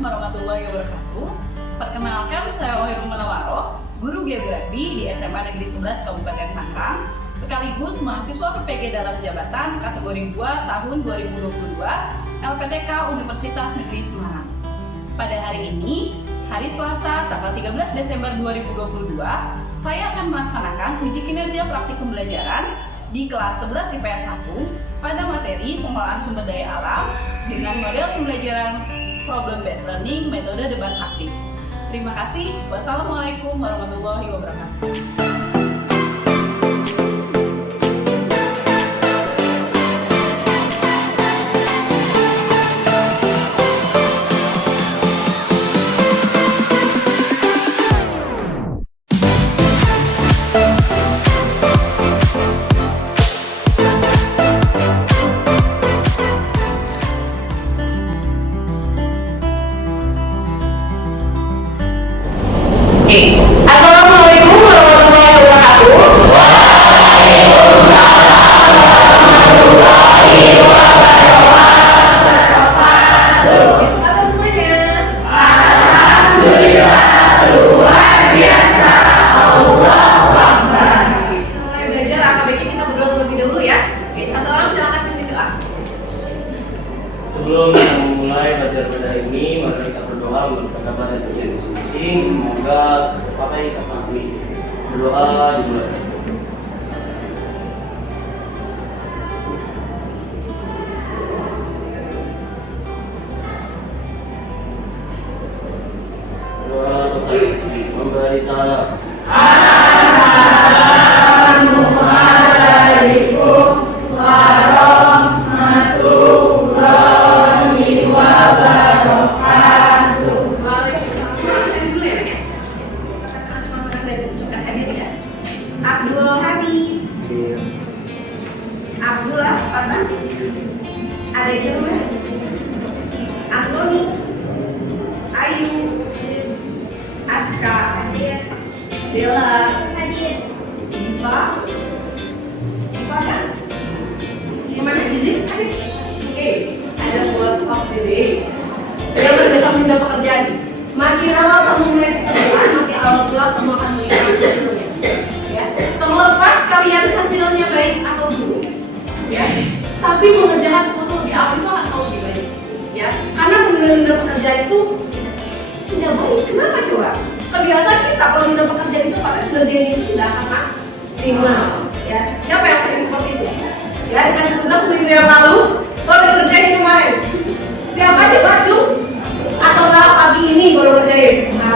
Assalamualaikum warahmatullahi wabarakatuh. Perkenalkan, saya Ohirul Munawwaroh, guru geografi di SMA Negeri 11 Kabupaten Tangerang, sekaligus mahasiswa PPG dalam jabatan kategori 2 tahun 2022 LPTK Universitas Negeri Semarang. Pada hari ini, hari Selasa, tanggal 13 Desember 2022, saya akan melaksanakan uji kinerja praktik pembelajaran di kelas 11 IPS 1 pada materi pengelolaan sumber daya alam dengan model pembelajaran problem based learning metode debat aktif. Terima kasih. Wassalamualaikum warahmatullahi wabarakatuh. Assalamualaikum warahmatullahi wabarakatuh. Kabar semuanya? Alhamdulillah, luar biasa. Allah Akbar. Mulai belajar, apa baiknya kita berdoa terlebih dahulu ya. Oke, satu orang silakan pimpin doa. Sebelum kita memulai belajar pada ini, mari kita berdoa untuk kepada tujuan masing-masing. Semoga apa yang kita pahami. Berdoa dimulai. Doa selesai. Memberi salam. Assalamualaikum warahmatullahi wabarakatuh. Abdul Hadi, Abdullah, apa? Ada juga, Antoni, Ayu, Aska, Dela, Diva, kan? Gimana izin? Oke, ada buat stop dede. Dia berbiasa menunda pekerjaan. Makin awal kamu mulai pekerjaan, makin awal pula kamu akan melihat hasilnya. Ya, terlepas kalian hasilnya baik atau buruk, ya. Tapi mengerjakan sesuatu lebih awal itu akan lebih baik, ya. Karena menunda pekerjaan itu tidak baik. Kenapa coba? Kebiasaan kita kalau menunda pekerjaan itu pasti ngerjain itu tidak akan maksimal, ya. Siapa yang sering seperti itu? Ya, dikasih tugas seminggu yang lalu, baru dikerjain kemarin. Siapa aja baju? Atau udah pagi ini baru kerjain? Ya.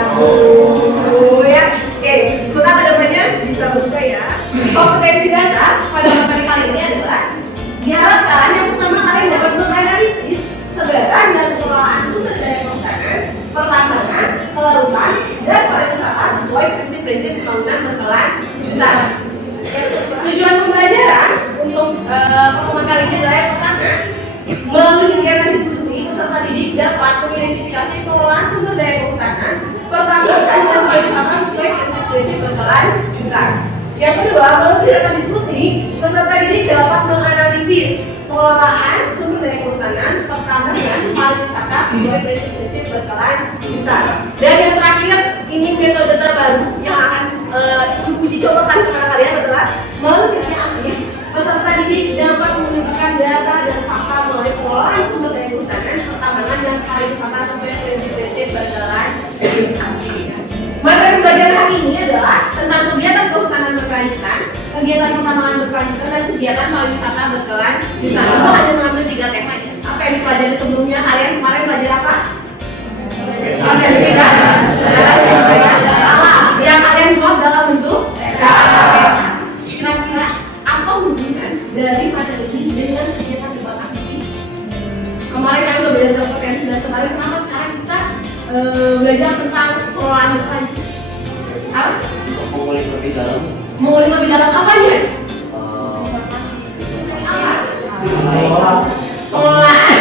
Oke, sebentar kedepannya bisa buka ya. Kompetensi dasar pada materi kali ini adalah diharapkan yang pertama kalian dapat menganalisis sebaran dan pengelolaan sumber daya kehutanan, pertambangan, kelautan, dan pariwisata sesuai prinsip-prinsip pembangunan berkelanjutan. Tujuan pembelajaran untuk pertemuan kali ini adalah yang pertama, melalui kegiatan diskusi peserta didik dapat mengidentifikasi pengelolaan sumber daya kehutanan, pertambangan, dan pariwisata sesuai prinsip berkelanjutan. Yang kedua, melalui kegiatan diskusi, peserta didik dapat menganalisis pengelolaan sumber daya kehutanan, pertambangan, pariwisata sesuai prinsip berkelanjutan. Dan yang terakhir, ini metode terbaru yang akan uji cobakan kepada kalian adalah melalui kegiatan aktif, peserta didik dapat menunjukkan data dan fakta mengenai pengelolaan sumber daya kehutanan, pertambangan, dan pariwisata sesuai prinsip berkelanjutan. Materi pembelajaran hari ini adalah tentang kegiatan kehutanan berkelanjutan, kegiatan pertambangan berkelanjutan, dan kegiatan pariwisata berkelanjutan. Itu hanya mengambil 3 tema. Apa yang dipelajari sebelumnya? Kalian kemarin belajar apa? Potensi dan alam yang kalian buat dalam bentuk peta. Kira-kira apa hubungan dari materi ini dengan kegiatan debat aktif? Kemarin kan udah belajar potensi dan sebagainya. Kenapa sekarang kita belajar tentang pengelolaan berkelanjutan? Apa? Mengulik lebih dalam. Mengulik lebih dalam apanya? Pengelolaan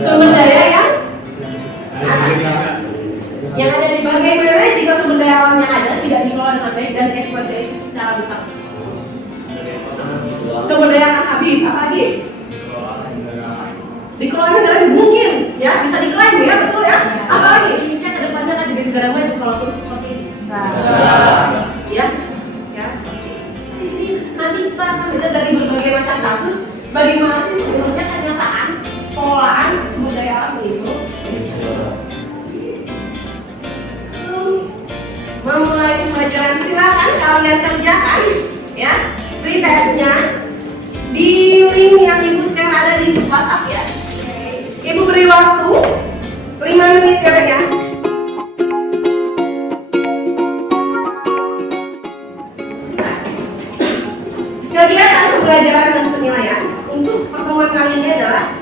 sumber daya yang ada di bagaimana jika sumber daya alam yang ada tidak dikelola dengan baik dan eksploitasi secara besar. Sumber daya akan habis, apa lagi? Dikelola negara mungkin ya bisa diklaim ya, betul ya. kalian kerjakan ya pretestnya di link yang ibu share ada di WhatsApp ya. Ibu beri waktu 5 menit ya. Kegiatan pembelajaran dan penilaian untuk pertemuan kali ini adalah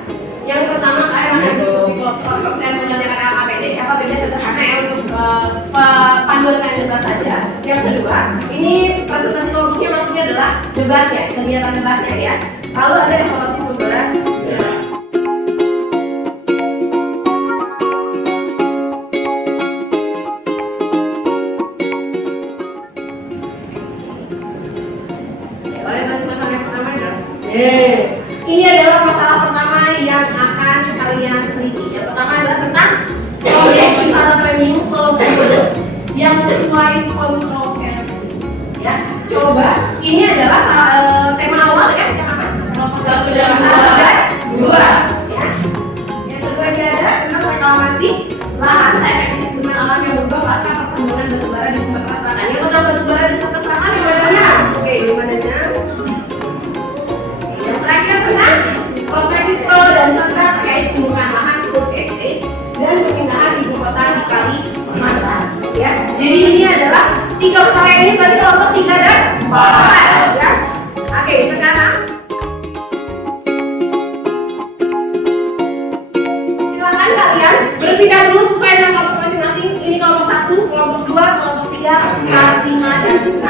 yang pertama kalian akan diskusi kelompok dan mengerjakan APD. APD sederhana ya untuk panduan kalian debat saja. Yang kedua, ini presentasi kelompoknya maksudnya adalah debatnya, kegiatan debatnya ya. Lalu ada evaluasi pembelajaran. Oleh masalah yang pertama adalah ini adalah masalah pertama yang akan kalian teliti. Yang pertama adalah tentang proyek wisata premium kelompok yang menuai kontroversi. Ya, coba ini adalah tema awal ya, yang apa? Kelompok 1 dan 2. Ya. Yang kedua ini ada tentang reklamasi lahan efektif dengan alam yang berubah pasca pertambangan batubara di Sumatera Selatan. Yang tentang batubara di Sumatera Selatan di mananya? Oke, di mananya? Yang terakhir tentang perspektif pro dan kontra terkait pembukaan lahan food estate dan pemindahan ibu kota di Kalimantan. Ya, jadi ini adalah 3 masalah ini berarti kelompok 3 dan 4 ya. Oke, sekarang silakan kalian berpikir dulu sesuai dengan kelompok masing-masing. Ini kelompok 1, kelompok 2, kelompok 3, 4, 5 dan 6.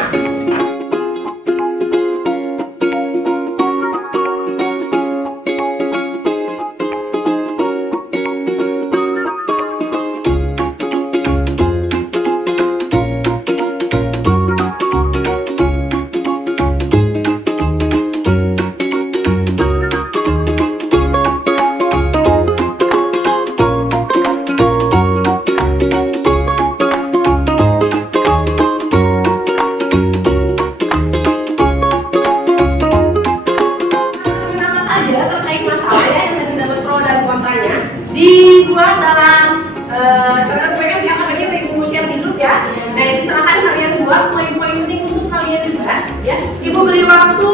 Dibuat dalam contoh mereka yang akan ibu share di grup ya. Nah, silakan kalian buat poin-poin penting untuk kalian debat ya. Ibu beri waktu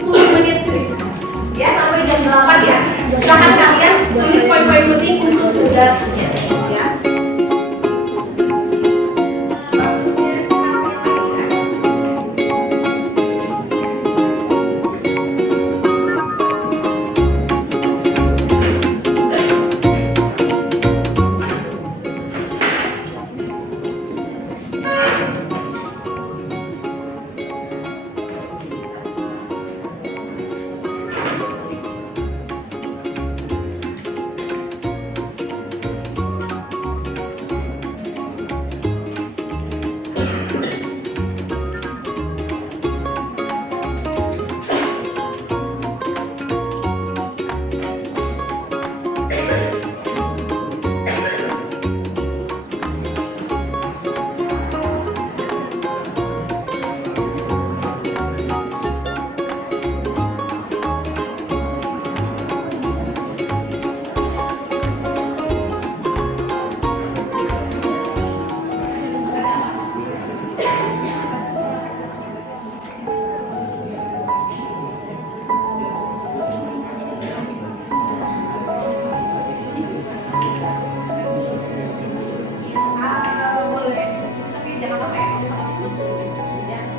10 menit please. Ya, sampai jam 8 ya. Silakan kalian tulis poin-poin penting untuk debatnya ya.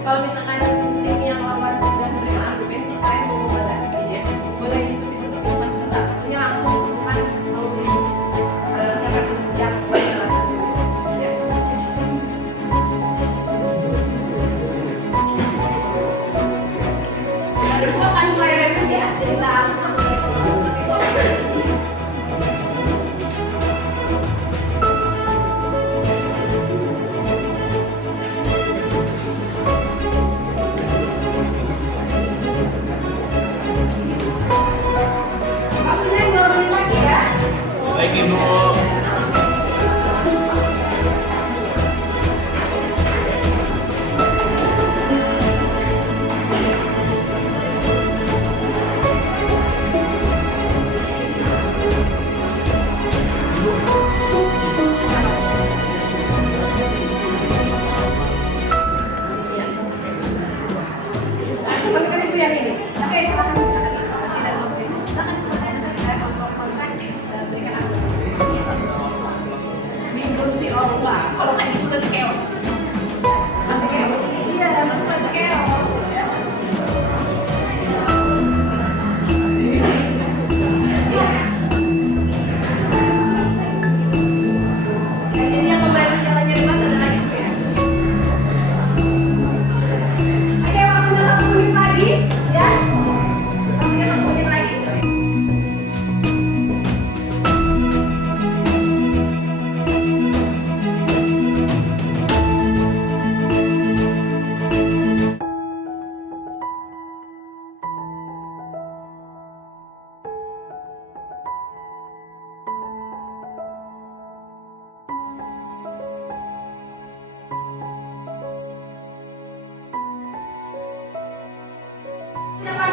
Kalau misalkan tim yang lawan sudah menerima argumen, terus kalian mau membalas gitu ya, boleh diskusi dulu cuma sebentar. Maksudnya langsung kan mau di siapa yang penjelasan dulu ya. Ada dua kan layar ya, jadi langsung Wah, kalau kayak gitu nanti chaos. Nanti chaos. Iya, nanti chaos. Ya. Jadi yang membayar jalannya di mana ada lagi ya? Oke, waktunya 1 menit lagi, ya. Waktunya 1 menit lagi.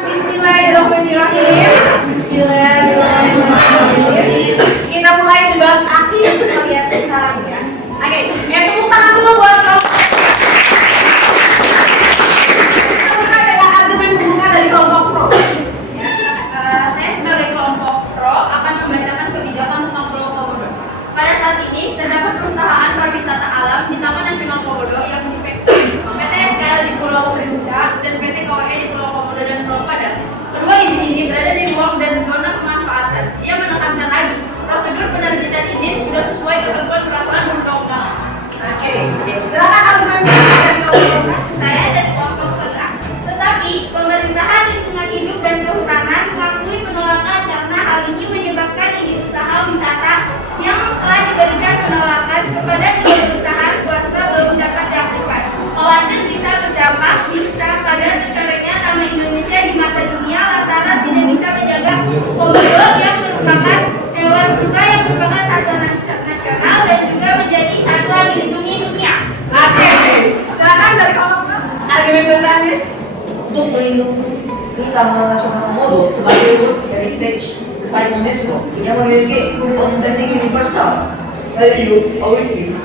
Bismillahirrahmanirrahim. Bismillahirrahmanirrahim. Kita mulai debat aktif lihat sekarang ya. Oke, ya tepuk tangan dulu buat apakah ada argumen pembuka dari kelompok pro? Ya, saya sebagai kelompok pro akan membacakan kebijakan tentang Pulau Komodo. Pada saat ini terdapat perusahaan pariwisata alam di Taman Nasional Komodo yang PT SKL di Pulau Rinca dan PT KWE di Pulau Komodo dan Pulau Padar. Kedua izin ini berada di ruang dan zona pemanfaatan. Ia menekankan lagi, prosedur penerbitan izin sudah sesuai ketentuan peraturan perundang-undangan. Oke, silakan argumen dari kelompok. Saya dari kelompok kontra. Tetapi pemerintahan lingkungan hidup dan kehutanan mengakui penolakan karena hal ini menyebabkan izin usaha wisata yang telah diberikan penolakan kepada 3 perusahaan swasta belum dapat dilakukan. Khawatir bisa berdampak bisa pada tercoreknya nama Indonesia di mata dunia lantaran tidak bisa menjaga komodo yang merupakan hewan purba yang merupakan satuan nasional dan juga menjadi satuan dilindungi dunia. Oke, silakan dari kelompok argumen bertanya. Untuk melindungi Taman Nasional Komodo sebagai World Heritage Site UNESCO yang memiliki outstanding universal value (OIV),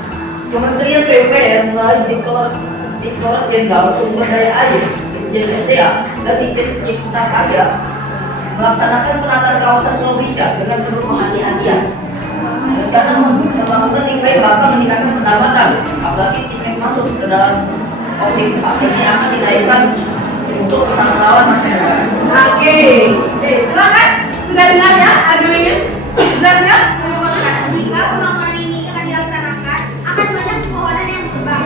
Kementerian PUPR melalui Direktorat Jenderal Sumber Daya Air (JSDA) dan Ditjen Cipta Karya melaksanakan penataan kawasan Pulau Rinca dengan penuh kehati-hatian. Rencana pembangunan diklaim bakal meningkatkan pendapatan, apalagi tiket masuk ke dalam objek wisata ini akan dinaikkan untuk wisatawan masyarakat. Oke, silakan. Sudah dengar ya argumennya? Jelas ya? Jika pembangunan ini akan dilaksanakan, akan banyak pepohonan yang ditebang.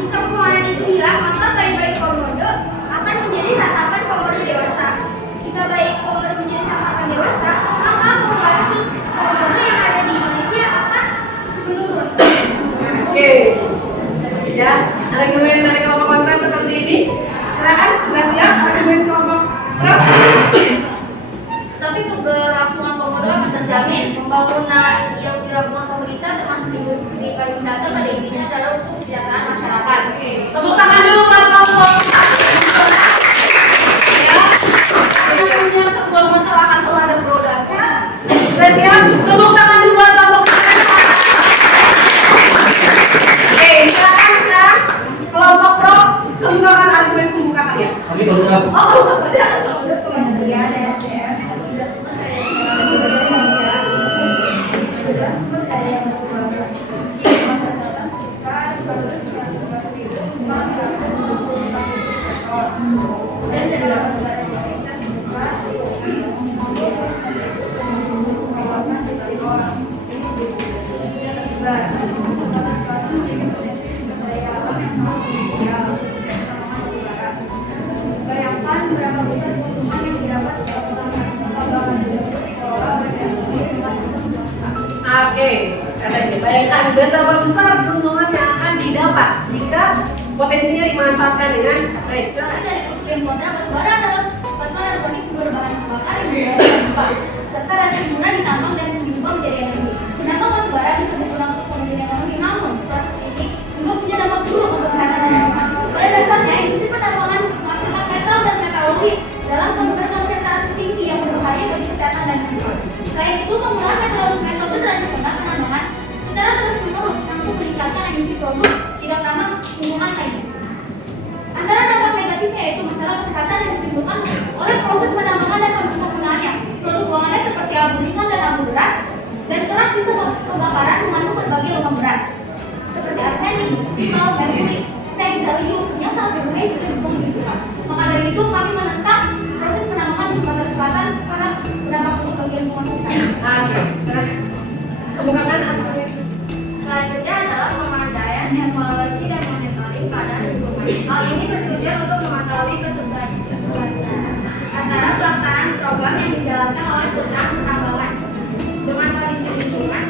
Jika pepohonan itu hilang, maka bayi-bayi komodo akan menjadi santapan komodo dewasa. Jika bayi komodo menjadi santapan dewasa, maka populasi komodo yang ada di Indonesia akan menurun. Oke. Ya, argumen dari kelompok kontra seperti ini. Silakan, sudah siap argumen kelompok pro? Tapi keberlangsungan komodo akan terjamin. Pembangunan yang dilakukan pemerintah termasuk industri pariwisata pada intinya adalah untuk kesejahteraan masyarakat. Tepuk tangan dulu buat kelompok. Ya, kita punya sebuah masalah asal ada produknya. Sudah siap? Tepuk tangan dulu buat kelompok. Oke, silakan sekarang kelompok pro kembangkan argumen pembuka kalian. Kami kontra. Oh, silakan. Kementerian SDM bayangkan berapa besar keuntungan yang didapat Oke, katanya bayangkan berapa besar keuntungan yang akan didapat jika potensinya dimanfaatkan dengan baik. Silakan. dari iklim kontra batubara adalah batuan organik sumber bahan bakar yang mudah terbuka serta racun guna ditambang dan diubah menjadi energi. Kenapa batubara bisa digunakan untuk kemudian ekonomi? Namun proses ini juga punya dampak buruk untuk kesehatan manusia. Pada dasarnya industri penambangan menghasilkan metal dan teknologi dalam konsentrasi tinggi yang berbahaya bagi kesehatan dan lingkungan. Selain itu, menggunakan metode tradisional penambangan secara terus-menerus mampu meningkatkan emisi produk tidak ramah lingkungan lainnya. Antara dampak negatifnya yaitu masalah kesehatan yang ditimbulkan oleh proses penambangan dan penggunaannya. Produk buangannya seperti abu ringan dan abu berat, dan kelak sisa pembakaran mengandung berbagai logam berat. penelitian, evaluasi, dan monitoring keadaan lingkungan. Hal ini bertujuan untuk mengetahui kesuksesan antara pelaksanaan program yang dijalankan oleh perusahaan pertambangan dengan kondisi lingkungan.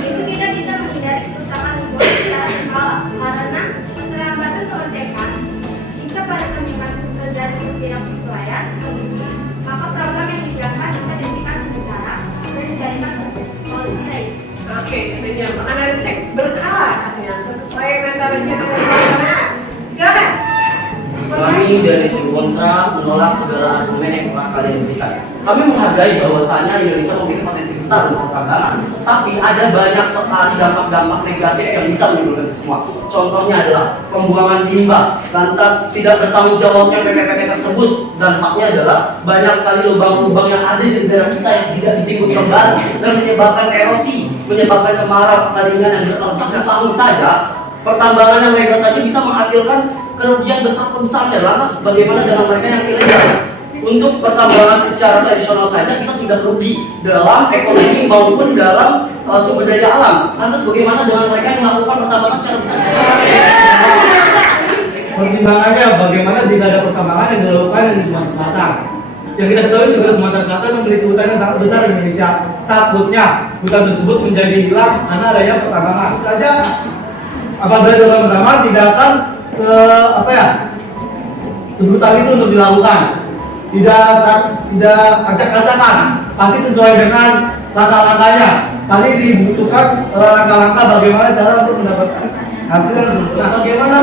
Itu kita bisa menghindari kerusakan lingkungan secara berkala karena keterlambatan pengecekan jika pada penyebab pekerjaan ketidaksesuaian kondisi, maka program yang dijalankan bisa dihentikan sementara dan dijadikan solusi lain. Oke, katanya akan ada cek berkala katanya sesuai metodologi yang ada di pelaksanaan. Silakan. Kami dari tim kontra menolak segala argumen yang telah kalian berikan. Kami menghargai bahwasannya Indonesia memiliki potensi besar untuk pertambangan, tapi ada banyak sekali dampak-dampak negatif yang bisa menimbulkan itu semua. Contohnya adalah pembuangan limbah, lantas tidak bertanggung jawabnya PT-PT tersebut. Dampaknya adalah banyak sekali lubang-lubang yang ada di negara kita yang tidak ditimbun kembali dan menyebabkan erosi, menyebabkan kemarau pertandingan yang bertahun-tahun saja. Pertambangan yang legal saja bisa menghasilkan kerugian betapa besarnya. Lantas bagaimana dengan mereka yang ilegal? Untuk pertambangan secara tradisional saja kita sudah rugi dalam ekonomi maupun dalam sumber daya alam. Lantas bagaimana dengan mereka yang melakukan pertambangan secara besar-besaran? Pertimbangannya bagaimana jika ada pertambangan yang dilakukan di Sumatera Selatan? Yang kita ketahui juga Sumatera Selatan memiliki hutan yang sangat besar di Indonesia. Takutnya hutan tersebut menjadi hilang karena adanya pertambangan. Saja apabila dilakukan pertambangan tidak akan sebrutal itu untuk dilakukan. Tidak acak-acakan, pasti sesuai dengan langkah-langkahnya. Pasti dibutuhkan langkah-langkah bagaimana cara untuk mendapatkan hasil yang sempurna. Bagaimana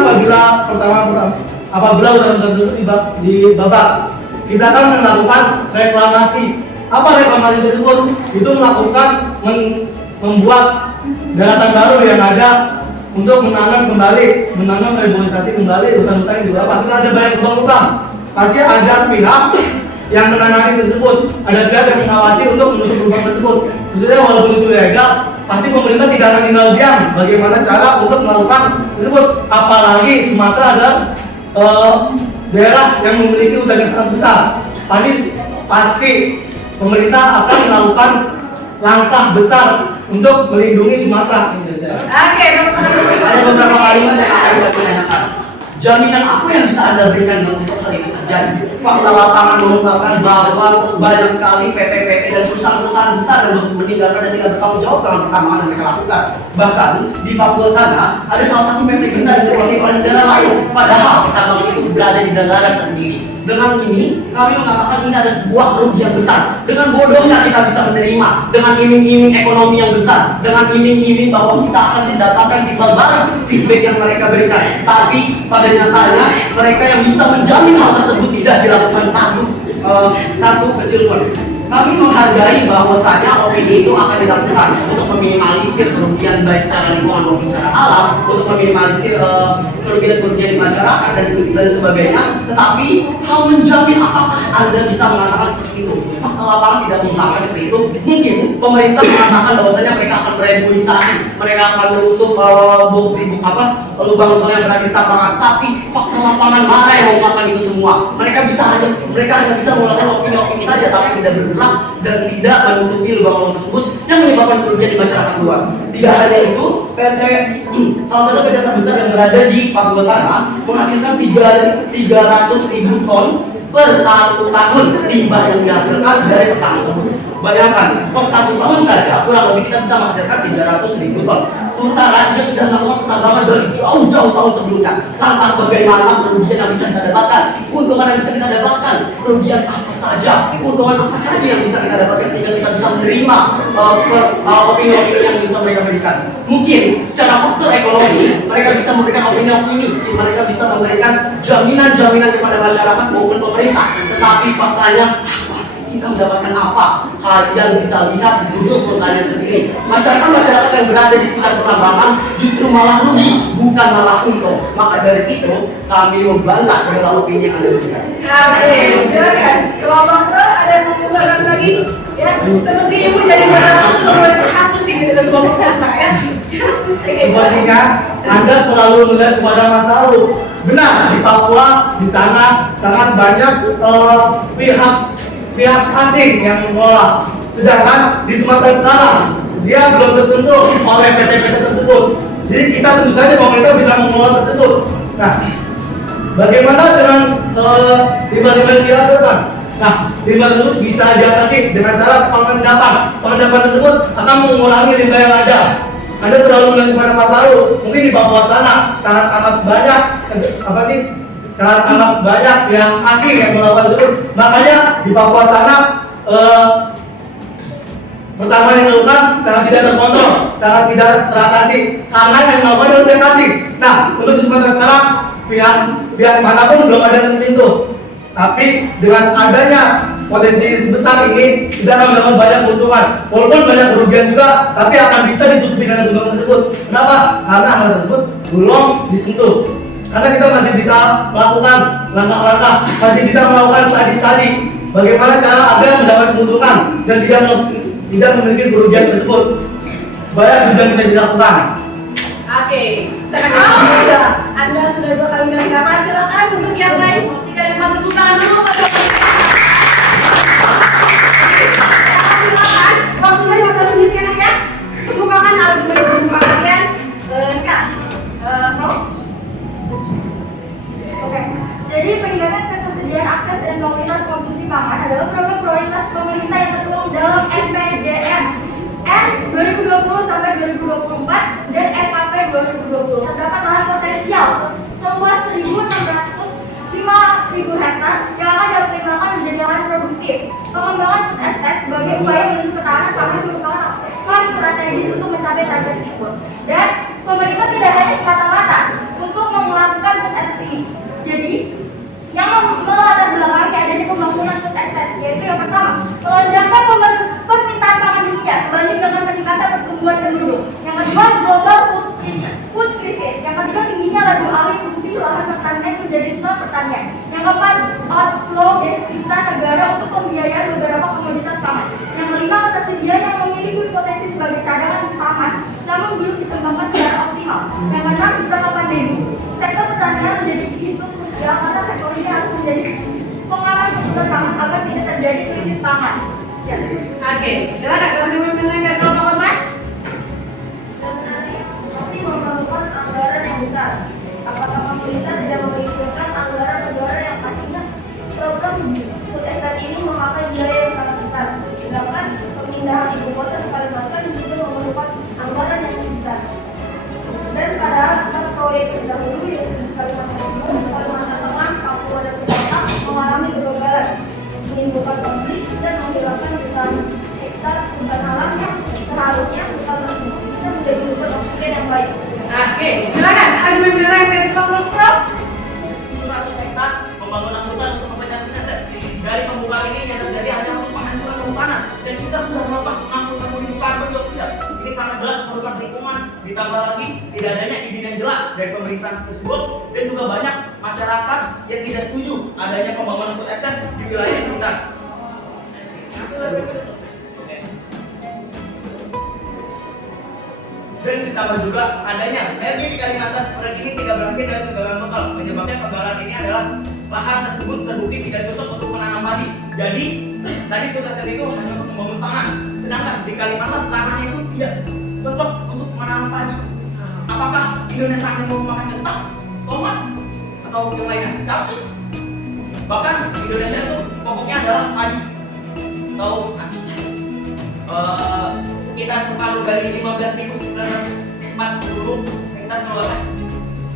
apabila hutan tersebut dibabak, kita akan melakukan reklamasi. Apa reklamasi tersebut? Itu melakukan membuat daratan baru yang ada untuk menanam reboisasi kembali hutan-hutan yang dibabak. Kita ada banyak lubang-lubang. Pasti ada pihak yang menangani tersebut, ada pihak yang mengawasi untuk menutup lubang tersebut. Maksudnya walaupun itu legal, pasti pemerintah tidak akan tinggal diam. Bagaimana cara untuk melakukan tersebut? Apalagi Sumatera ada daerah yang memiliki hutan yang sangat besar. Pasti pemerintah akan melakukan langkah besar untuk melindungi Sumatera. Oke, Ada beberapa kalimat yang akan kita tanyakan. Jaminan apa yang bisa Anda berikan untuk hal ini terjadi? Fakta lapangan mengungkapkan bahwa banyak sekali PT-PT dan perusahaan-perusahaan besar yang meninggalkan dan tidak bertanggung jawab dalam pertambangan yang mereka lakukan. Bahkan di Papua sana ada salah satu PT besar yang dikuasai oleh negara lain. Padahal pertambangan itu berada di negara kita sendiri. Dengan ini, kami mengatakan ini ada sebuah kerugian besar. Dengan bodohnya kita bisa menerima, dengan iming-iming ekonomi yang besar, dengan iming-iming bahwa kita akan mendapatkan timbal balik feedback yang mereka berikan. Tapi pada nyatanya, mereka yang bisa menjamin hal tersebut tidak dilakukan satu kecil pun. Kami menghargai bahwasanya opini itu akan dilakukan untuk meminimalisir kerugian baik secara lingkungan maupun secara alam, untuk meminimalisir kerugian-kerugian di masyarakat dan sebagainya. Tetapi hal menjamin apakah Anda bisa mengatakan seperti itu? Fakta lapangan tidak mengungkapkan seperti itu. Mungkin pemerintah mengatakan bahwasanya mereka akan bereboisasi, mereka akan menutup lubang-lubang yang berada di tambangan. Tapi fakta lapangan mana yang mengungkapkan itu semua? Mereka hanya bisa mengungkapkan opini-opini saja, tapi tidak bergerak dan tidak menutupi lubang-lubang tersebut yang menyebabkan kerugian di masyarakat luas. Tidak hanya itu, salah satu PT terbesar yang berada di Papua sana menghasilkan 300.000 ton per 1 tahun limbah yang dihasilkan dari pertambangan tersebut. Bayangkan, per 1 tahun saja kurang lebih kita bisa menghasilkan 300.000 ton. Sementara dia sudah melakukan pertambangan dari jauh-jauh tahun sebelumnya. Lantas bagaimana kerugian yang bisa kita dapatkan? Keuntungan yang bisa kita dapatkan? Kerugian apa saja? Keuntungan apa saja yang bisa kita dapatkan sehingga kita bisa menerima opini-opini yang bisa mereka berikan? Mungkin secara faktor ekonomi mereka bisa memberikan opini-opini, mereka bisa memberikan jaminan-jaminan kepada masyarakat maupun pemerintah. Tetapi faktanya kita mendapatkan apa? Kalian bisa lihat di Google kalian sendiri. Masyarakat yang berada di sekitar pertambangan justru malah rugi, bukan malah untung. Maka dari itu kami membantah segala opini yang Anda berikan. Oke, silakan. Kelompok pro ada yang mau mengatakan lagi? Ya, seperti ibu jadi barang sudah mulai berhasil dengan kelompok pro ya. Sebaliknya, Anda terlalu melihat kepada masa lalu. Benar, di Papua, di sana sangat banyak pihak asing yang mengelola. Sedangkan di Sumatera sekarang dia belum tersentuh oleh PT-PT tersebut. Jadi kita tentu saja pemerintah bisa mengelola tersebut. Nah, bagaimana dengan limbah-limbah yang dilakukan? Nah, limbah tersebut bisa diatasi dengan cara pengendapan. Pengendapan tersebut akan mengurangi limbah yang ada. Anda terlalu melihat pada masa lalu, mungkin di Papua sana sangat amat banyak sangat amat banyak yang asing yang melakukan tersebut. Makanya di Papua sana pertama yang dilakukan sangat tidak terkontrol, sangat tidak teratasi karena yang melakukan adalah pihak asing. Nah, untuk di Sumatera sekarang pihak manapun belum ada seperti itu. Tapi dengan adanya potensi sebesar ini, kita akan mendapatkan banyak keuntungan. Walaupun banyak kerugian juga, tapi akan bisa ditutupi dengan keuntungan tersebut. Kenapa? Karena hal tersebut belum disentuh. Karena kita masih bisa melakukan langkah-langkah, masih bisa melakukan studi-studi bagaimana cara agar mendapat keuntungan dan tidak memiliki kerugian tersebut. Banyak sudah bisa dilakukan. Oke, Sekarang Anda sudah 2 kali mendengarkan, silakan untuk yang lain. Tidak ada yang tepuk tangan dulu. Silakan, waktunya 15 menit kan ya. Bukakan argumen pembuka kalian. Sekarang, Prof. Oke, jadi peningkatan ketersediaan akses dan mobilitas konsumsi pangan adalah program prioritas pemerintah yang tertuang dalam NPJM N 2020 sampai 2024 dan RKP 2020. Terdapat lahan potensial seluas 1.605.000 hektar yang akan dioptimalkan menjadi lahan produktif. Pengembangan food estate sebagai upaya menuju ketahanan pangan merupakan langkah strategis untuk mencapai target tersebut. Dan pemerintah tidak hanya semata-mata untuk melakukan food estate ini. Jadi, yang melatar belakangi adanya pembangunan food estate, yaitu yang pertama, melonjakkan permintaan pangan dunia sebanding dengan peningkatan pertumbuhan penduduk. Yang kedua, global food crisis. Yang ketiga, tingginya laju alih fungsi lahan pertanian menjadi non pertanian. Yang keempat, outflow devisa negara untuk pembiayaan beberapa komoditas pangan. Yang kelima, ketersediaan yang memiliki potensi sebagai cadangan pangan, namun belum dikembangkan secara optimal. Yang keenam, ditambah pandemi. Sektor pertanian menjadi isu krusial karena sektor ini harus menjadi pengaman kebutuhan pangan agar tidak terjadi krisis pangan. Ya. Oke, silakan argumen dari Prof. Mas. Sebenarnya pasti memerlukan anggaran yang besar. Apakah pemerintah tidak mengizinkan anggaran negara yang pastinya program food estate ini memakai biaya yang sangat besar. Sedangkan pemindahan ibu kota ke Kalimantan juga memerlukan anggaran yang lebih besar. Dan padahal setelah proyek terdahulu yaitu di Kalimantan Timur, Kalimantan Tengah, Papua dan Papua mengalami kegagalan, menimbulkan konflik dan menghilangkan jutaan hektar hutan alam yang seharusnya hutan tersebut bisa menjadi sumber oksigen yang baik. Oke, silakan argumen dari Prof. 100 hektar pembangunan hutan untuk kepentingan food estate. Dari pembukaan ini yang terjadi hanya untuk penghancuran kehutanan dan kita sudah melepas 61.000 karbon dioksida. Ini sangat jelas merusak lingkungan, ditambah lagi tidak adanya izin yang jelas dari pemerintahan tersebut dan juga banyak masyarakat yang tidak setuju adanya pembangunan food estate di wilayah sekitar. Dan ditambah juga adanya energi di Kalimantan proyek ini tidak berakhir dengan kegagalan total. Menyebabkan kegagalan ini adalah lahan tersebut terbukti tidak cocok untuk menanam padi. Jadi tadi food estate itu hanya untuk membangun pangan, sedangkan di Kalimantan tanahnya itu tidak cocok untuk menanam padi. Apakah Indonesia hanya mau makan kentang, tomat, atau yang lainnya? Cabai. Bahkan Indonesia itu pokoknya adalah padi atau nasi. Sekitar separuh dari 15.940 hektar keluarga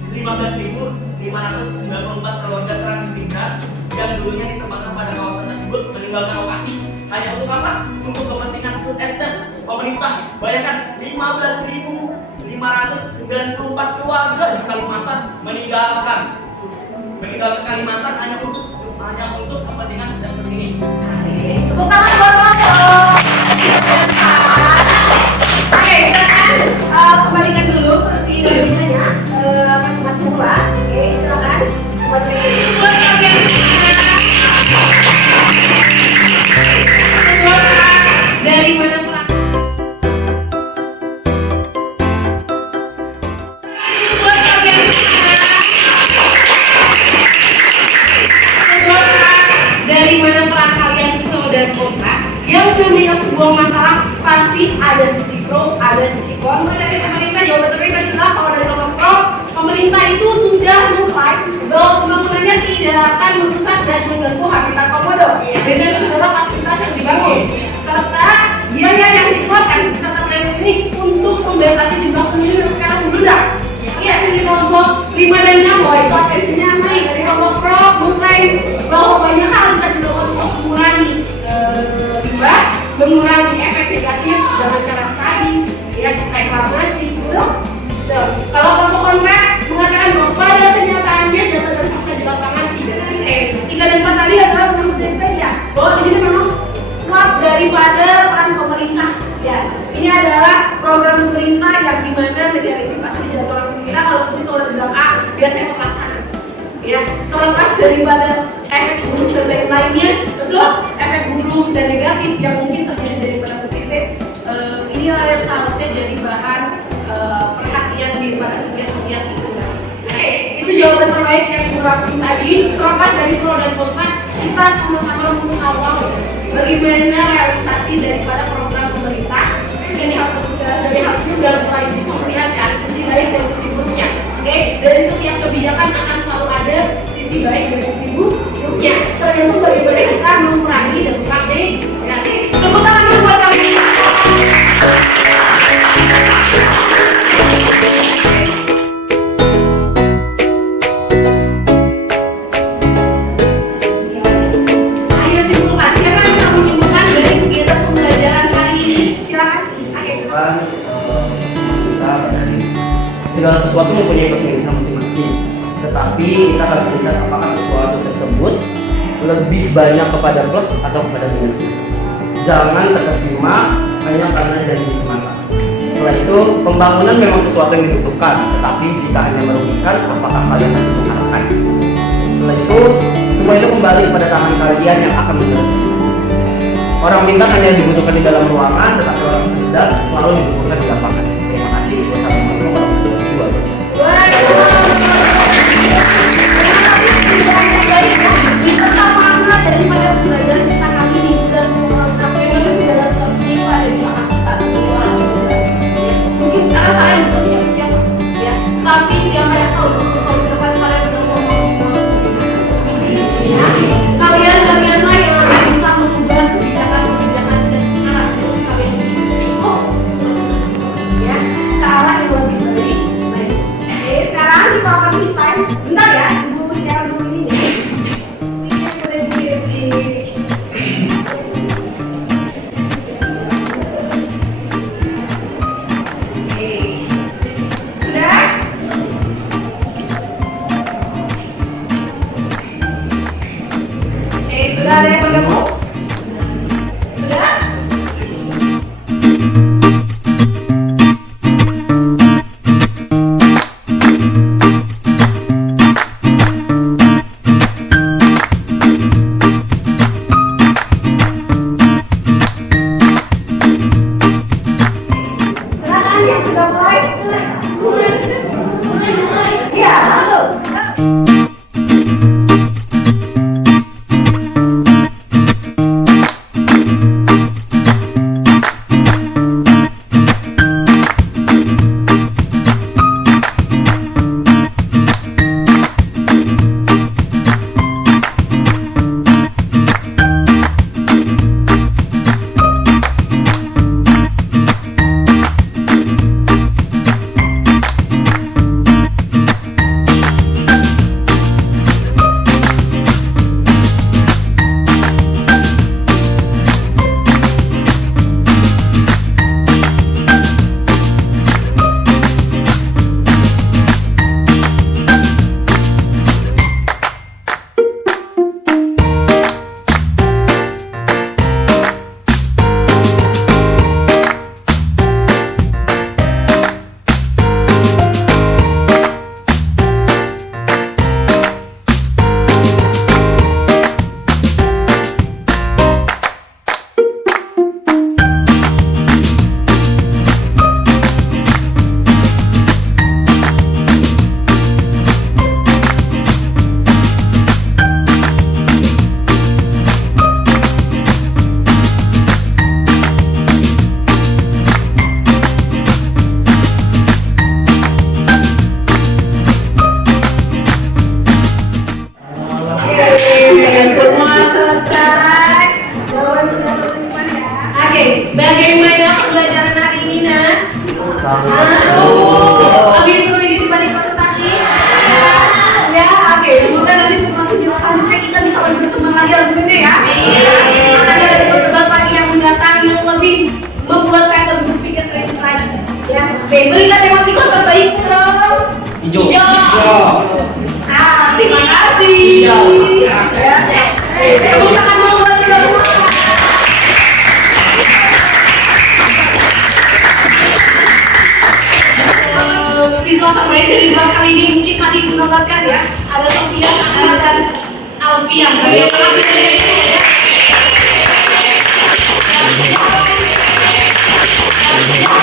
15.594 keluarga transmigran yang dulunya ditempatkan pada kawasan tersebut meninggalkan lokasi hanya untuk apa? Untuk kepentingan food estate. Pemerintah bayangkan 15.594 keluarga di Kalimantan meninggalkan Kalimantan hanya untuk kepentingan food estate ini. Tepuk tangan buat Prof. Oke, silakan kembalikan dulu kursi dan mejanya masing-masing semua. Oke, silakan. Buat dari mana pula? Dari mana peran kalian saudara kota yang memiliki membatasi jumlah pemilih yang sekarang membludak. Ya, dari kelompok 5 dan 6 itu atensinya naik, dari kelompok pro mengklaim bahwa banyak hal bisa dilakukan untuk mengurangi riba, mengurangi efek negatif dengan cara tadi, ya reklamasi, betul? Kalau kelompok kontra mengatakan bahwa pada kenyataannya data dan fakta di lapangan tidak sih. 3 dan 4 tadi adalah menurut ya, bahwa di sini memang kuat daripada peran pemerintah. Ya, ini adalah program pemerintah yang dimana negara ini pasti dijadwalkan pemerintah kalau itu udah bilang A, biasanya terlaksana. Ya, terlepas daripada efek buruk dan lain-lainnya, betul? Efek buruk dan negatif yang mungkin terjadi daripada statistik, inilah yang seharusnya jadi bahan perhatian daripada pihak-pihak lingkungan. Oke, itu jawaban terbaik yang kurang tadi. Terlepas dari pro dan kontra, kita sama-sama mengawal bagaimana realisasi daripada program pemerintah. Dari hal itu sudah mulai bisa melihat kan sisi baik dan sisi buruknya. Oke, dari setiap kebijakan akan selalu ada sisi baik dan sisi buruknya. Tergantung bagaimana kita mengurangi dan mengurangi negatif. Tepuk tangan dulu buat kami. Ayo simpulkan, siapa yang bisa menyimpulkan dari kegiatan pembelajaran hari ini? Silakan. Segala sesuatu mempunyai kesulitan masing-masing, tetapi kita harus lihat apakah sesuatu tersebut lebih banyak kepada plus atau kepada minus. Jangan terkesima hanya karena janji semata. Setelah itu, pembangunan memang sesuatu yang dibutuhkan, tetapi jika hanya merugikan, apakah kalian masih mengharapkan? Setelah itu, semua itu kembali kepada tangan kalian yang akan menyelesaikan. Orang pintar hanya dibutuhkan di dalam ruangan, tetapi orang cerdas selalu dibutuhkan di lapangan. Terima kasih. Wassalamualaikum warahmatullahi wabarakatuh. Daripada pembelajaran kita kali ini dan semua bagaimana segala sesuatu itu ada di tangan kita sebagai orang muda. Ya, mungkin sekarang kalian belum siap-siap, ya. Tapi siapa yang tahu kalau ke depan kalian udah ngomong, ya. Kalian-kalianlah yang akan bisa mengubah kebijakan-kebijakan dan sekarang yang kalian ikut, ya. Cara yang lebih baik. Oke, sekarang kita akan freestyle. Bentar ya, ibu share dulu ini. Aduh, habis seru ini dibanding presentasi. Ya, oke. Semoga nanti masih di selanjutnya kita bisa lebih berkembang lagi argumennya ya. Akan ada debat lagi yang mendatang yang lebih membuat kalian lebih berpikir kritis lagi. Ya, oke. Berikan tema ikut terbaik dong. Hijau. Ah, terima kasih. Tepuk tangan dulu buat kita semua. Siswa terbaik dari debat kali ini mungkin tadi mendapatkan ya, ada Sofia, Ana, dan Alfian. Kalian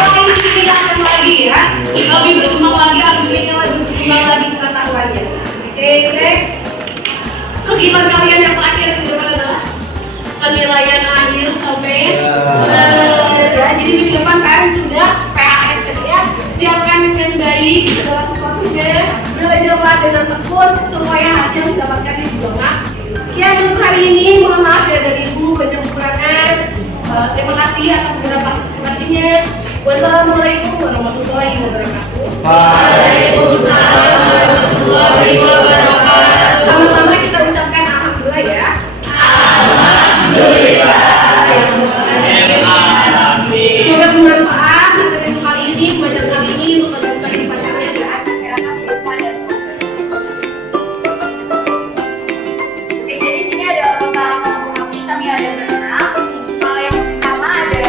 sangat kita akan lagi ya, lebih berkembang lagi, argumennya lebih berkembang lagi, pengetahuannya. Oke, next. Kegiatan kalian yang terakhir di depan adalah penilaian akhir sampai ya, jadi minggu depan kalian sudah PAS ya, siapkan dengan baik segala sesuatunya, belajarlah dengan tekun supaya hasil yang didapatkan itu juga maksimal. Sekian untuk hari ini, mohon maaf ya dari Ibu banyak kekurangan. Terima kasih atas segala partisipasinya. Wassalamualaikum warahmatullahi wabarakatuh. Waalaikumsalam warahmatullahi wabarakatuh. Sama-sama kita ucapkan alhamdulillah ya. Alhamdulillah.